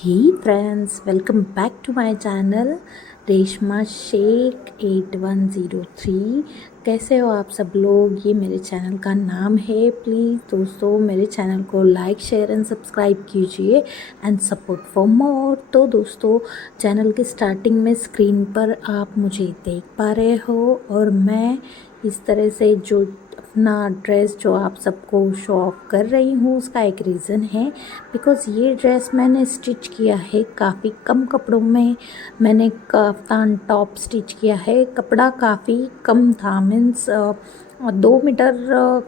Hey friends, welcome back to my channel Reshma Sheikh 8103। कैसे हो आप सब लोग? ये मेरे चैनल का नाम है। प्लीज़ दोस्तों मेरे चैनल को लाइक शेयर एंड सब्सक्राइब कीजिए एंड सपोर्ट फॉर मोर। तो दोस्तों चैनल के स्टार्टिंग में स्क्रीन पर आप मुझे देख पा रहे हो और मैं इस तरह से जो अपना ड्रेस जो आप सबको शो ऑफ कर रही हूँ उसका एक रीज़न है बिकॉज़ ये ड्रेस मैंने स्टिच किया है काफ़ी कम कपड़ों में। मैंने कफ्तान टॉप स्टिच किया है, कपड़ा काफ़ी कम था, मीन्स 2 मीटर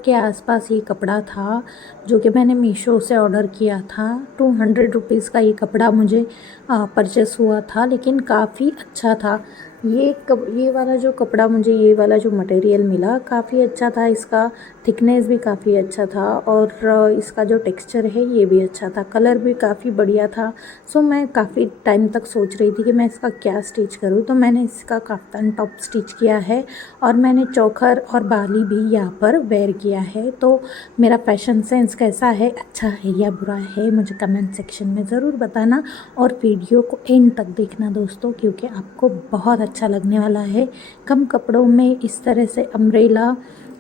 के आसपास ये कपड़ा था जो कि मैंने मीशो से ऑर्डर किया था। 200 रुपीज़ का ये कपड़ा मुझे परचेस हुआ था, लेकिन काफ़ी अच्छा था। ये वाला जो कपड़ा मुझे, ये वाला जो मटेरियल मिला काफ़ी अच्छा था। इसका थिकनेस भी काफ़ी अच्छा था और इसका जो टेक्सचर है ये भी अच्छा था, कलर भी काफ़ी बढ़िया था। सो मैं काफ़ी टाइम तक सोच रही थी कि मैं इसका क्या स्टिच करूँ, तो मैंने इसका कफ्तान टॉप स्टिच किया है और मैंने चोकर और बाली भी यहाँ पर वेयर किया है। तो मेरा फैशन सेंस कैसा है, अच्छा है या बुरा है, मुझे कमेंट सेक्शन में ज़रूर बताना और वीडियो को एंड तक देखना दोस्तों, क्योंकि आपको बहुत अच्छा लगने वाला है। कम कपड़ों में इस तरह से अम्ब्रेला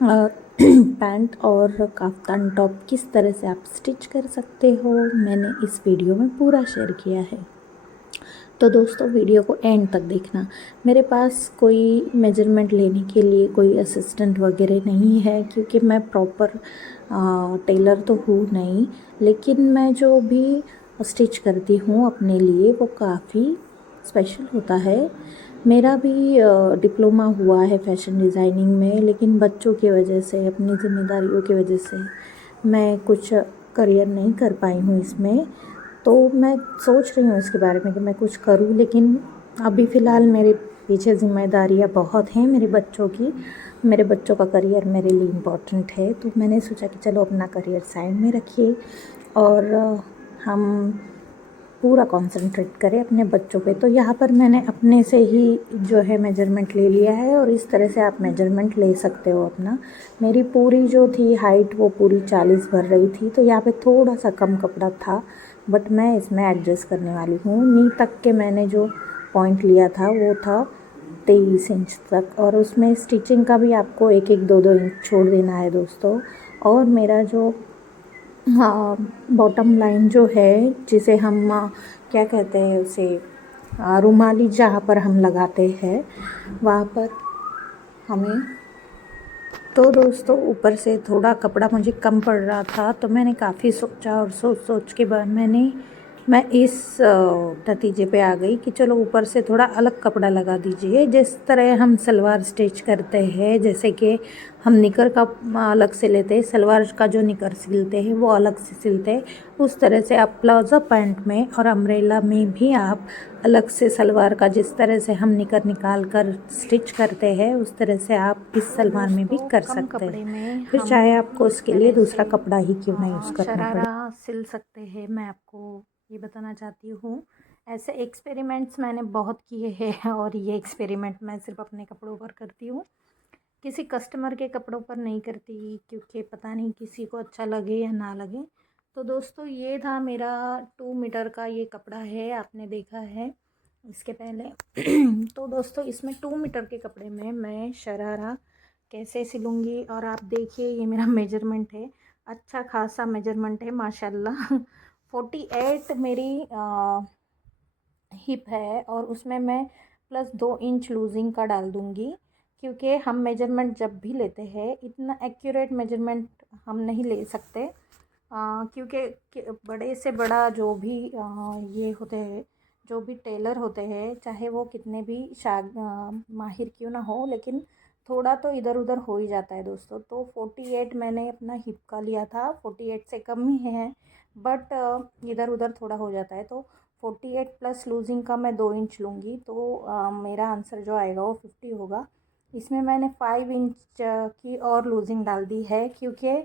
पैंट और कफ्तान टॉप किस तरह से आप स्टिच कर सकते हो, मैंने इस वीडियो में पूरा शेयर किया है। तो दोस्तों वीडियो को एंड तक देखना। मेरे पास कोई मेजरमेंट लेने के लिए कोई असिस्टेंट वगैरह नहीं है, क्योंकि मैं प्रॉपर टेलर तो हूँ नहीं, लेकिन मैं जो भी स्टिच करती हूँ अपने लिए वो काफ़ी स्पेशल होता है। मेरा भी डिप्लोमा हुआ है फैशन डिज़ाइनिंग में, लेकिन बच्चों की वजह से, अपनी ज़िम्मेदारियों की वजह से मैं कुछ करियर नहीं कर पाई हूँ इसमें। तो मैं सोच रही हूँ इसके बारे में कि मैं कुछ करूँ, लेकिन अभी फ़िलहाल मेरे पीछे ज़िम्मेदारियाँ बहुत हैं मेरे बच्चों की। मेरे बच्चों का करियर मेरे लिए इम्पोर्टेंट है, तो मैंने सोचा कि चलो अपना करियर साइड में रखिए और हम पूरा कंसंट्रेट करें अपने बच्चों पे। तो यहाँ पर मैंने अपने से ही जो है मेजरमेंट ले लिया है और इस तरह से आप मेजरमेंट ले सकते हो अपना। मेरी पूरी जो थी हाइट वो पूरी 40 भर रही थी, तो यहाँ पे थोड़ा सा कम कपड़ा था, बट मैं इसमें एडजस्ट करने वाली हूँ। नी तक के मैंने जो पॉइंट लिया था वो था 23 इंच तक, और उसमें स्टिचिंग का भी आपको 1-1, 2-2 इंच छोड़ देना है दोस्तों। और मेरा जो हाँ बॉटम लाइन जो है, जिसे हम क्या कहते हैं उसे, रुमाली जहाँ पर हम लगाते हैं वहाँ पर हमें, तो दोस्तों ऊपर से थोड़ा कपड़ा मुझे कम पड़ रहा था, तो मैंने काफ़ी सोचा और सोच सोच के बाद मैं इस नतीजे पे आ गई कि चलो ऊपर से थोड़ा अलग कपड़ा लगा दीजिए। जिस तरह हम सलवार स्टिच करते हैं, जैसे कि हम निकर का अलग से लेते हैं, सलवार का जो निकर सिलते हैं वो अलग से सिलते हैं, उस तरह से आप प्लाजो पैंट में और अम्ब्रेला में भी आप अलग से सलवार का, जिस तरह से हम निकर निकाल कर स्टिच करते हैं उस तरह से आप इस तो सलवार में भी दोस्तों कर कम सकते कपड़े हैं। में फिर हम चाहे आपको किस उसके लिए तरह से दूसरा कपड़ा ही क्यों ना यूज़ करना पड़े। शरारा सिल सकते हैं, मैं आपको ये बताना चाहती हूँ। ऐसे एक्सपेरिमेंट्स मैंने बहुत किए हैं और ये एक्सपेरिमेंट मैं सिर्फ अपने कपड़ों पर करती हूँ, किसी कस्टमर के कपड़ों पर नहीं करती, क्योंकि पता नहीं किसी को अच्छा लगे या ना लगे। तो दोस्तों ये था मेरा 2 मीटर का ये कपड़ा है, आपने देखा है इसके पहले। तो दोस्तों इसमें 2 मीटर के कपड़े में मैं शरारा कैसे सिलूँगी, और आप देखिए ये मेरा मेजरमेंट है, अच्छा खासा मेजरमेंट है माशाल्लाह। 48 मेरी हिप है और उसमें मैं +2 इंच लूजिंग का डाल दूँगी, क्योंकि हम मेजरमेंट जब भी लेते हैं इतना एक्यूरेट मेजरमेंट हम नहीं ले सकते, क्योंकि बड़े से बड़ा जो भी ये होते हैं, जो भी टेलर होते हैं, चाहे वो कितने भी माहिर क्यों ना हो, लेकिन थोड़ा तो इधर उधर हो ही जाता है दोस्तों। तो 48 मैंने अपना हिप का लिया था, 48 से कम ही है, बट इधर उधर थोड़ा हो जाता है। तो 48 प्लस लूजिंग का मैं 2 इंच लूँगी, तो मेरा आंसर जो आएगा वो 50 होगा। इसमें मैंने 5 इंच की और लूजिंग डाल दी है, क्योंकि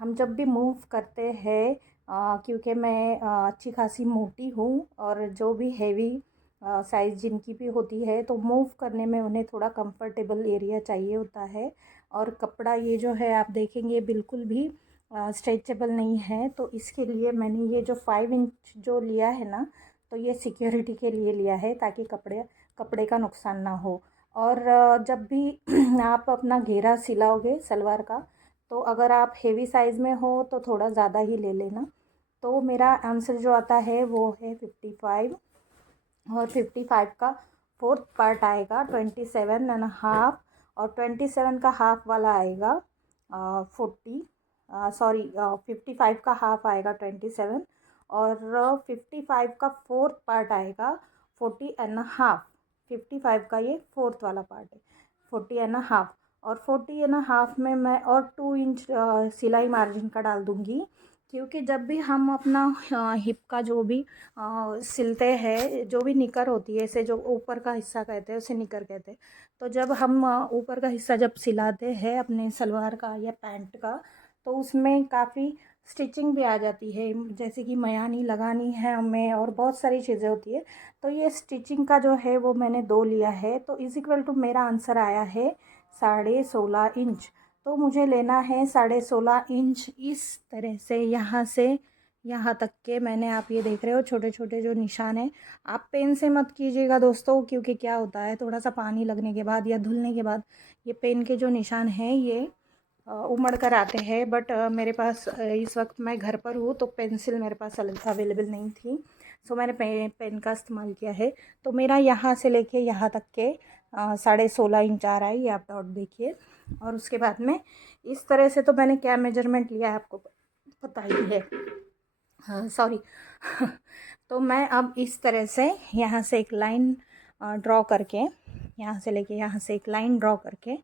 हम जब भी मूव करते हैं, क्योंकि मैं अच्छी खासी मोटी हूँ और जो भी हैवी साइज़ जिनकी भी होती है, तो मूव करने में उन्हें थोड़ा कंफर्टेबल एरिया चाहिए होता है। और कपड़ा ये जो है आप देखेंगे बिल्कुल भी स्ट्रेचेबल नहीं है, तो इसके लिए मैंने ये जो 5 इंच जो लिया है ना, तो ये सिक्योरिटी के लिए लिया है ताकि कपड़े का नुकसान ना हो। और जब भी आप अपना घेरा सिलाओगे सलवार का, तो अगर आप हेवी साइज़ में हो तो थोड़ा ज़्यादा ही ले लेना। तो मेरा आंसर जो आता है वो है 55, और 55 का फोर्थ पार्ट आएगा 27.5, और 27 का हाफ वाला आएगा 40, सॉरी 55 का हाफ आएगा 27, और 55 का फोर्थ पार्ट आएगा 40.5। 55 का ये फोर्थ वाला पार्ट है 40.5, और 40.5 में मैं और 2 इंच सिलाई मार्जिन का डाल दूँगी, क्योंकि जब भी हम अपना हिप का जो भी सिलते हैं, जो भी निकर होती है, इसे जो ऊपर का हिस्सा कहते हैं उसे निकर कहते हैं। तो जब हम ऊपर का हिस्सा जब सिलाते हैं अपने सलवार का या पैंट का, तो उसमें काफ़ी स्टिचिंग भी आ जाती है, जैसे कि मयानी लगानी है हमें और बहुत सारी चीज़ें होती है। तो ये स्टिचिंग का जो है वो मैंने 2 लिया है, तो इज इक्वल टू मेरा आंसर आया है 16.5 इंच। तो मुझे लेना है 16.5 इंच। इस तरह से यहाँ से यहाँ तक के मैंने, आप ये देख रहे हो छोटे छोटे जो निशान हैं। आप पेन से मत कीजिएगा दोस्तों, क्योंकि क्या होता है थोड़ा सा पानी लगने के बाद या धुलने के बाद ये पेन के जो निशान हैं ये उमड़ कर आते हैं। बट मेरे पास इस वक्त मैं घर पर हूँ, तो पेंसिल मेरे पास अवेलेबल नहीं थी, सो मैंने पेन का इस्तेमाल किया है। तो मेरा यहाँ से लेके यहाँ तक के 16.5 इंच आ रहा है, ये आप डॉट देखिए। और उसके बाद में इस तरह से, तो मैंने क्या मेजरमेंट लिया है आपको पता ही है, हाँ सॉरी तो मैं अब इस तरह से यहाँ से एक लाइन ड्रॉ करके, यहाँ से लेके यहाँ से एक लाइन ड्रॉ करके,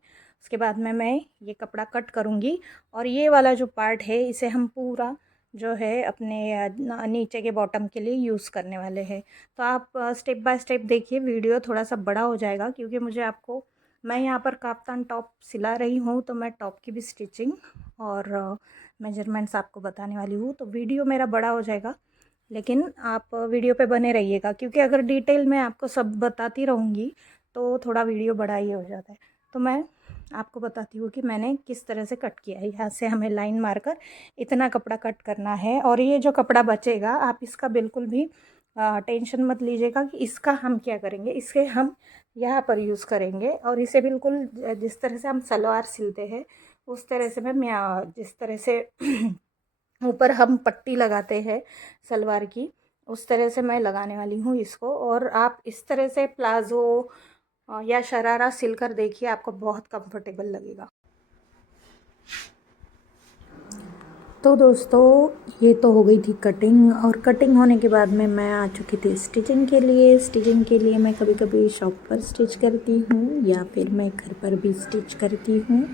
उसके बाद में मैं ये कपड़ा कट करूँगी। और ये वाला जो पार्ट है इसे हम पूरा जो है अपने नीचे के बॉटम के लिए यूज़ करने वाले हैं। तो आप स्टेप बाय स्टेप देखिए, वीडियो थोड़ा सा बड़ा हो जाएगा क्योंकि मैं यहाँ पर काफ्तान टॉप सिला रही हूँ, तो मैं टॉप की भी स्टिचिंग और मेजरमेंट्स आपको बताने वाली हूँ। तो वीडियो मेरा बड़ा हो जाएगा, लेकिन आप वीडियो पे बने रहिएगा, क्योंकि अगर डिटेल में आपको सब बताती रहूँगी तो थोड़ा वीडियो बड़ा ही हो जाता है। तो मैं आपको बताती हूँ कि मैंने किस तरह से कट किया है। यहाँ से हमें लाइन मारकर इतना कपड़ा कट करना है, और ये जो कपड़ा बचेगा आप इसका बिल्कुल भी टेंशन मत लीजिएगा कि इसका हम क्या करेंगे। इसे हम यहाँ पर यूज़ करेंगे, और इसे बिल्कुल जिस तरह से हम सलवार सिलते हैं उस तरह से मैं जिस तरह से ऊपर हम पट्टी लगाते हैं सलवार की, उस तरह से मैं लगाने वाली हूँ इसको। और आप इस तरह से प्लाज़ो या शरारा सिलकर देखिए, आपको बहुत कंफर्टेबल लगेगा। तो दोस्तों ये तो हो गई थी कटिंग, और कटिंग होने के बाद में मैं आ चुकी थी स्टिचिंग के लिए। स्टिचिंग के लिए मैं कभी कभी शॉप पर स्टिच करती हूँ या फिर मैं घर पर भी स्टिच करती हूँ।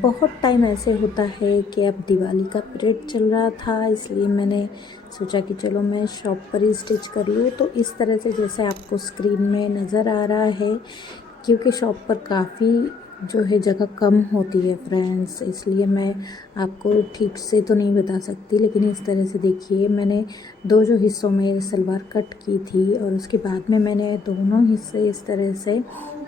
बहुत टाइम ऐसे होता है कि अब दिवाली का पीरियड चल रहा था, इसलिए मैंने सोचा कि चलो मैं शॉप पर ही स्टिच कर लूँ। तो इस तरह से जैसे आपको स्क्रीन में नज़र आ रहा है, क्योंकि शॉप पर काफ़ी जो है जगह कम होती है फ्रेंड्स, इसलिए मैं आपको ठीक से तो नहीं बता सकती। लेकिन इस तरह से देखिए, मैंने 2 जो हिस्सों में सलवार कट की थी, और उसके बाद में मैंने दोनों हिस्से इस तरह से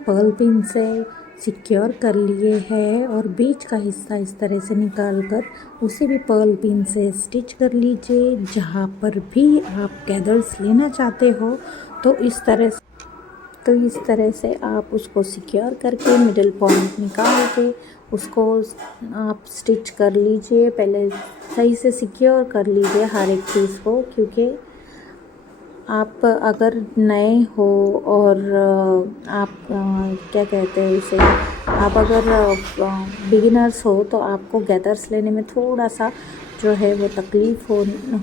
पर्ल पिन से सिक्योर कर लिए हैं, और बीच का हिस्सा इस तरह से निकाल कर उसे भी पर्ल पिन से स्टिच कर लीजिए। जहाँ पर भी आप गैदर्स लेना चाहते हो तो इस तरह से आप उसको सिक्योर करके मिडिल पॉइंट निकाल के उसको आप स्टिच कर लीजिए। पहले सही से सिक्योर कर लीजिए हर एक चीज़ को, क्योंकि आप अगर नए हो और आप क्या कहते हैं इसे, आप अगर बिगिनर्स हो तो आपको गैदर्स लेने में थोड़ा सा जो है वो तकलीफ़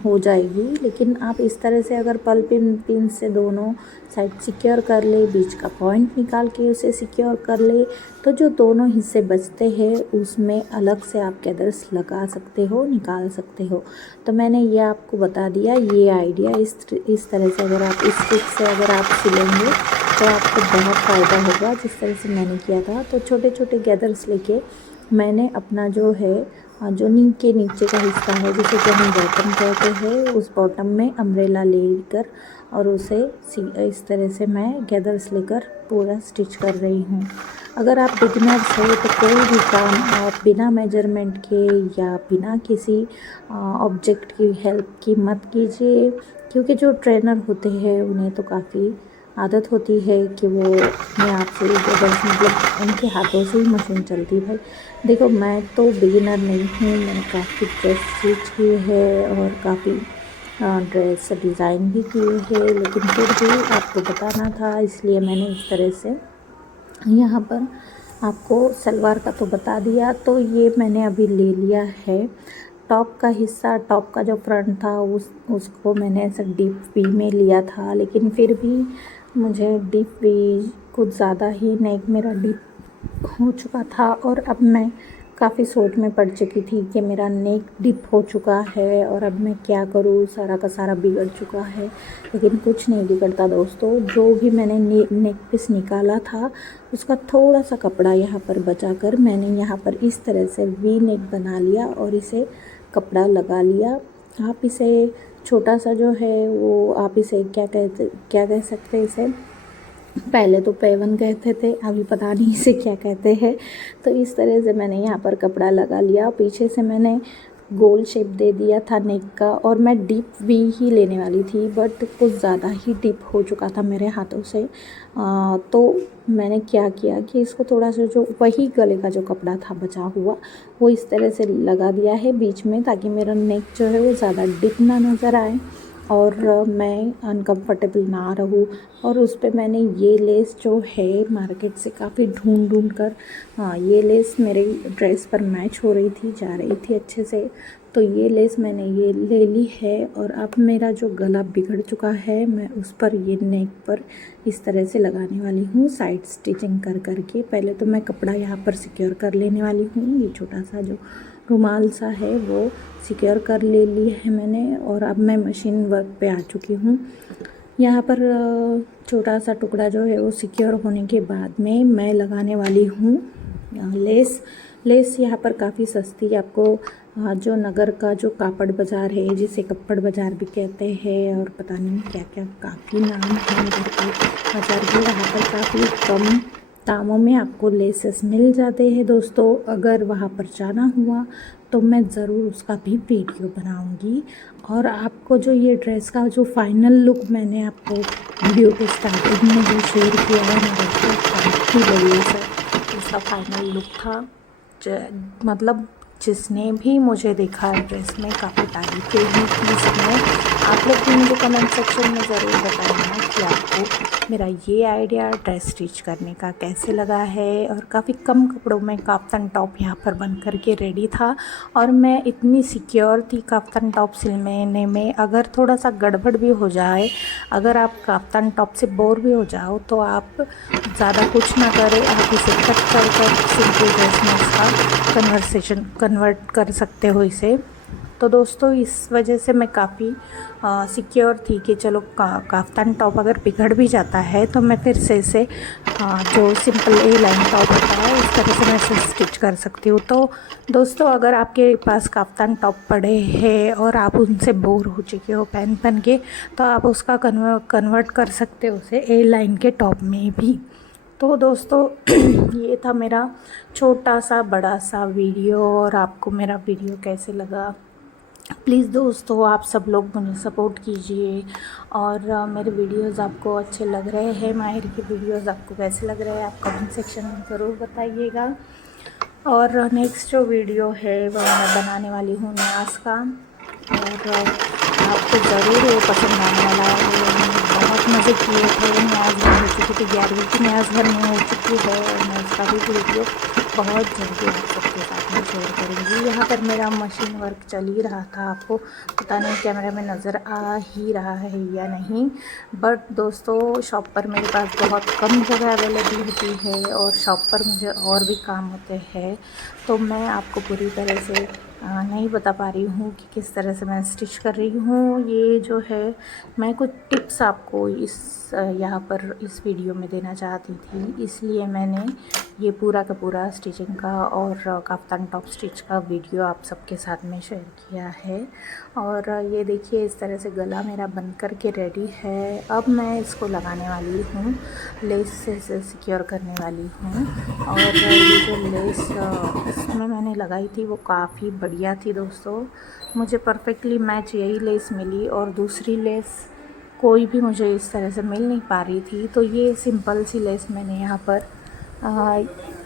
हो जाएगी। लेकिन आप इस तरह से अगर पर्ल पिन से दोनों साइड सिक्योर कर ले, बीच का पॉइंट निकाल के उसे सिक्योर कर ले, तो जो दोनों हिस्से बचते हैं उसमें अलग से आप गैदर्स लगा सकते हो, निकाल सकते हो। तो मैंने ये आपको बता दिया, ये आइडिया इस तरह से अगर आप इस ट्रिक से अगर आप सिलेंगे तो आपको बहुत फ़ायदा होगा, जिस तरह से मैंने किया था। तो छोटे छोटे गैदर्स लेके मैंने अपना जो है जो नीचे का हिस्सा है, जिसे कि हम बॉटम कहते हैं, उस बॉटम में अम्ब्रेला लेकर और उसे इस तरह से मैं गैदर्स लेकर पूरा स्टिच कर रही हूँ। अगर आप बिगिनर्स हो तो कोई भी काम आप बिना मेजरमेंट के या बिना किसी ऑब्जेक्ट की हेल्प की मत कीजिए, क्योंकि जो ट्रेनर होते हैं उन्हें तो काफ़ी आदत होती है कि वो अपने आप से बस मतलब उनके हाथों से ही मशीन चलती है भाई। देखो मैं तो बिगिनर नहीं हूँ, मैंने काफ़ी ड्रेस स्टिच की है और काफ़ी ड्रेस डिज़ाइन भी किए हैं, लेकिन फिर भी आपको बताना था इसलिए मैंने इस तरह से यहाँ पर आपको सलवार का तो बता दिया। तो ये मैंने अभी ले लिया है टॉप का हिस्सा। टॉप का जो फ्रंट था उसको मैंने ऐसा डीप वी में लिया था, लेकिन फिर भी मुझे डीप वी कुछ ज़्यादा ही नेक मेरा डीप हो चुका था और अब मैं काफ़ी सोच में पड़ चुकी थी कि मेरा नेक डिप हो चुका है और अब मैं क्या करूँ, सारा का सारा बिगड़ चुका है। लेकिन कुछ नहीं बिगड़ता दोस्तों, जो भी मैंने नेक पीस निकाला था उसका थोड़ा सा कपड़ा यहाँ पर बचा कर मैंने यहाँ पर इस तरह से वी नेक बना लिया और इसे कपड़ा लगा लिया। आप इसे छोटा सा जो है वो आप इसे क्या कह सकते हैं इसे, पहले तो पेवन कहते थे, अभी पता नहीं इसे क्या कहते हैं। तो इस तरह से मैंने यहाँ पर कपड़ा लगा लिया, पीछे से मैंने गोल शेप दे दिया था नेक का और मैं डीप वी ही लेने वाली थी, बट कुछ ज़्यादा ही डीप हो चुका था मेरे हाथों से। तो मैंने क्या किया कि इसको थोड़ा सा जो वही गले का जो कपड़ा था बचा हुआ वो इस तरह से लगा दिया है बीच में, ताकि मेरा नेक जो है वो ज़्यादा डीप ना नज़र आए और मैं अनकंफर्टेबल ना रहूँ। और उस पे मैंने ये लेस जो है मार्केट से काफ़ी ढूंढ कर, हाँ ये लेस मेरे ड्रेस पर मैच हो रही थी, जा रही थी अच्छे से, तो ये लेस मैंने ये ले ली है। और अब मेरा जो गला बिगड़ चुका है मैं उस पर ये नेक पर इस तरह से लगाने वाली हूँ साइड स्टिचिंग कर करके। पहले तो मैं कपड़ा यहाँ पर सिक्योर कर लेने वाली हूँ, ये छोटा सा जो रुमाल सा है वो सिक्योर कर ले ली है मैंने और अब मैं मशीन वर्क पे आ चुकी हूँ। यहाँ पर छोटा सा टुकड़ा जो है वो सिक्योर होने के बाद में मैं लगाने वाली हूँ लेस यहाँ पर काफ़ी सस्ती आपको जो नगर का जो कापड़ बाज़ार है, जिसे कपड़ बाज़ार भी कहते हैं और पता नहीं क्या क्या काफ़ी नाम है नगर के बाज़ार के, वहाँ पर काफ़ी कम दामों में आपको लेसेस मिल जाते हैं दोस्तों। अगर वहाँ पर जाना हुआ तो मैं ज़रूर उसका भी वीडियो बनाऊंगी और आपको जो ये ड्रेस का जो फाइनल लुक मैंने आपको वीडियो के स्टार्टिंग में जो शेयर किया है ना दोस्तों, काफ़ी बढ़िया सा इसका फाइनल लुक था। मतलब जिसने भी मुझे देखा ड्रेस में काफ़ी तारीफ़ें भी की इसमें। आप लोग भी मुझे कमेंट सेक्शन में ज़रूर बताना कि आपको मेरा ये आइडिया ड्रेस स्टिच करने का कैसे लगा है। और काफ़ी कम कपड़ों में काफ्तान टॉप यहाँ पर बन कर के रेडी था और मैं इतनी सिक्योर थी काफ्तान टॉप सिलने में। अगर थोड़ा सा गड़बड़ भी हो जाए, अगर आप काफ्तान टॉप से बोर भी हो जाओ तो आप ज़्यादा कुछ ना करें, आप इसे कट कर सिंपल ड्रेस में इसका कन्वर्ट कर सकते हो इसे। तो दोस्तों इस वजह से मैं काफ़ी सिक्योर थी कि चलो काफ्तान टॉप अगर बिगड़ भी जाता है तो मैं फिर से इसे जो सिंपल ए लाइन टॉप होता है इस तरह से मैं इसे स्टिच कर सकती हूँ। तो दोस्तों अगर आपके पास काफ्तान टॉप पड़े हैं और आप उनसे बोर हो चुके हो पहन के, तो आप उसका कन्वर्ट कर सकते हो उसे ए लाइन के टॉप में भी। तो दोस्तों ये था मेरा छोटा सा बड़ा सा वीडियो और आपको मेरा वीडियो कैसे लगा प्लीज़ दोस्तों आप सब लोग मुझे सपोर्ट कीजिए। और मेरे वीडियोज़ आपको अच्छे लग रहे हैं, माहिर के वीडियोज़ आपको कैसे लग रहे हैं आप कमेंट सेक्शन में ज़रूर बताइएगा। और नेक्स्ट जो वीडियो है वो मैं बनाने वाली हूँ न्याज़ का और आपको ज़रूर वो पसंद आने वाला है। मैंने बहुत मज़े किए थे, न्याज़ भर हो चुकी थी, 11वीं की न्याज़ भरनी हो चुकी है और मैं उसका भी वीडियो बहुत जल्दी आप सबके साथ में शेयर करूँगी। यहाँ पर मेरा मशीन वर्क चल ही रहा था, आपको पता नहीं कैमरा में नज़र आ ही रहा है या नहीं, बट दोस्तों शॉप पर मेरे पास बहुत कम जगह अवेलेबल होती है और शॉप पर मुझे और भी काम होते हैं, तो मैं आपको पूरी तरह से नहीं बता पा रही हूँ कि किस तरह से मैं स्टिच कर रही हूँ। ये जो है मैं कुछ टिप्स आपको इस यहाँ पर इस वीडियो में देना चाहती थी, इसलिए मैंने ये पूरा का पूरा स्टिचिंग का और काफ्तान टॉप स्टिच का वीडियो आप सबके साथ में शेयर किया है। और ये देखिए इस तरह से गला मेरा बन कर के रेडी है। अब मैं इसको लगाने वाली हूँ, लेस से सिक्योर करने वाली हूँ। और ये जो लेस इसमें मैंने लगाई थी वो काफ़ी बड़ी बढ़िया थी दोस्तों। मुझे परफेक्टली मैच यही लेस मिली और दूसरी लेस कोई भी मुझे इस तरह से मिल नहीं पा रही थी। तो ये सिंपल सी लेस मैंने यहाँ पर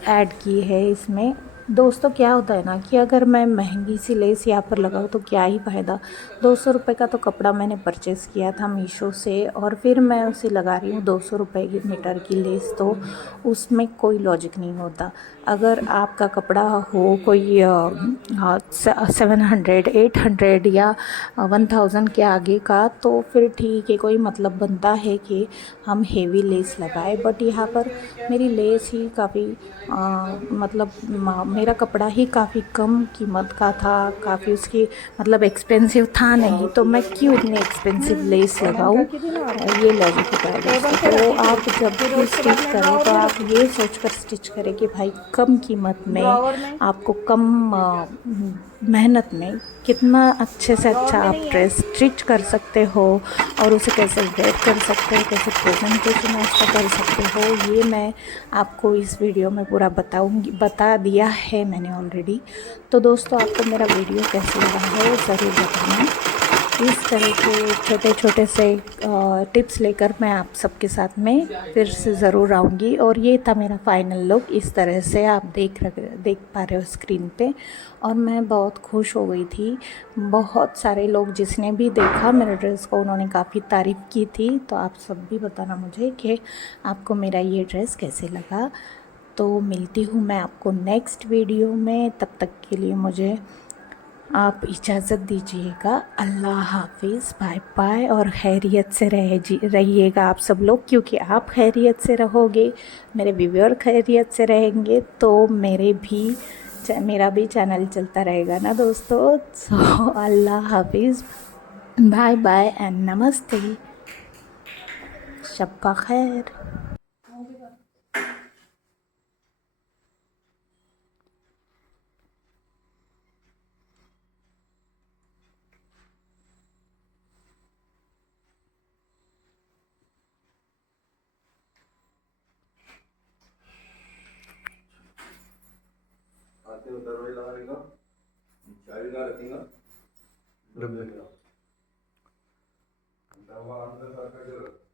ऐड की है इसमें। दोस्तों क्या होता है ना कि अगर मैं महंगी सी लेस यहाँ पर लगाऊँ तो क्या ही फ़ायदा। 200 रुपये का तो कपड़ा मैंने परचेज़ किया था मीशो से और फिर मैं उसे लगा रही हूँ 200 रुपये की मीटर की लेस, तो उसमें कोई लॉजिक नहीं होता। अगर आपका कपड़ा हो कोई 700 800 या 1000 के आगे का तो फिर ठीक है, कोई मतलब बनता है कि हम हेवी लेस लगाए। बट यहाँ पर मेरी लेस ही काफ़ी मतलब मेरा कपड़ा ही काफ़ी कम कीमत का था, काफ़ी उसकी मतलब एक्सपेंसिव था नहीं, तो मैं क्यों इतनी एक्सपेंसिव लेस लगाऊं। ये लॉजिक होता है दोस्तों। तो आप जब भी स्टिच करें तो आप ये सोचकर स्टिच करें कि भाई कम कीमत में आपको कम मेहनत में कितना अच्छे से अच्छा आप ड्रेस स्टिच कर सकते हो और उसे कैसे वेयर कर सकते हो, कैसे प्रेजेंटेशन उसका कर सकते हो, ये मैं आपको इस वीडियो में पूरा बता दिया है मैंने ऑलरेडी। तो दोस्तों आपको मेरा वीडियो कैसे लगा है ज़रूर बताना। इस तरह के छोटे छोटे से टिप्स लेकर मैं आप सबके साथ में फिर से ज़रूर आऊँगी। और ये था मेरा फाइनल लुक, इस तरह से आप देख पा रहे हो स्क्रीन पे। और मैं बहुत खुश हो गई थी। बहुत सारे लोग जिसने भी देखा मेरे ड्रेस को उन्होंने काफ़ी तारीफ़ की थी। तो आप सब भी बताना मुझे कि आपको मेरा ये ड्रेस कैसे लगा। तो मिलती हूँ मैं आपको नेक्स्ट वीडियो में, तब तक के लिए मुझे आप इजाज़त दीजिएगा। अल्लाह हाफिज़, बाय बाय। और खैरियत से रहिएगा आप सब लोग, क्योंकि आप खैरियत से रहोगे, मेरे व्यूअर खैरियत से रहेंगे तो मेरा भी चैनल चलता रहेगा ना दोस्तों। सो अल्लाह हाफिज़, बाय बाय एंड नमस्ते, शब खैर। आते हो दरवाजे लगा देगा, चाबी लगा रखेगा, डब्बे में दरवाजा अंदर रखा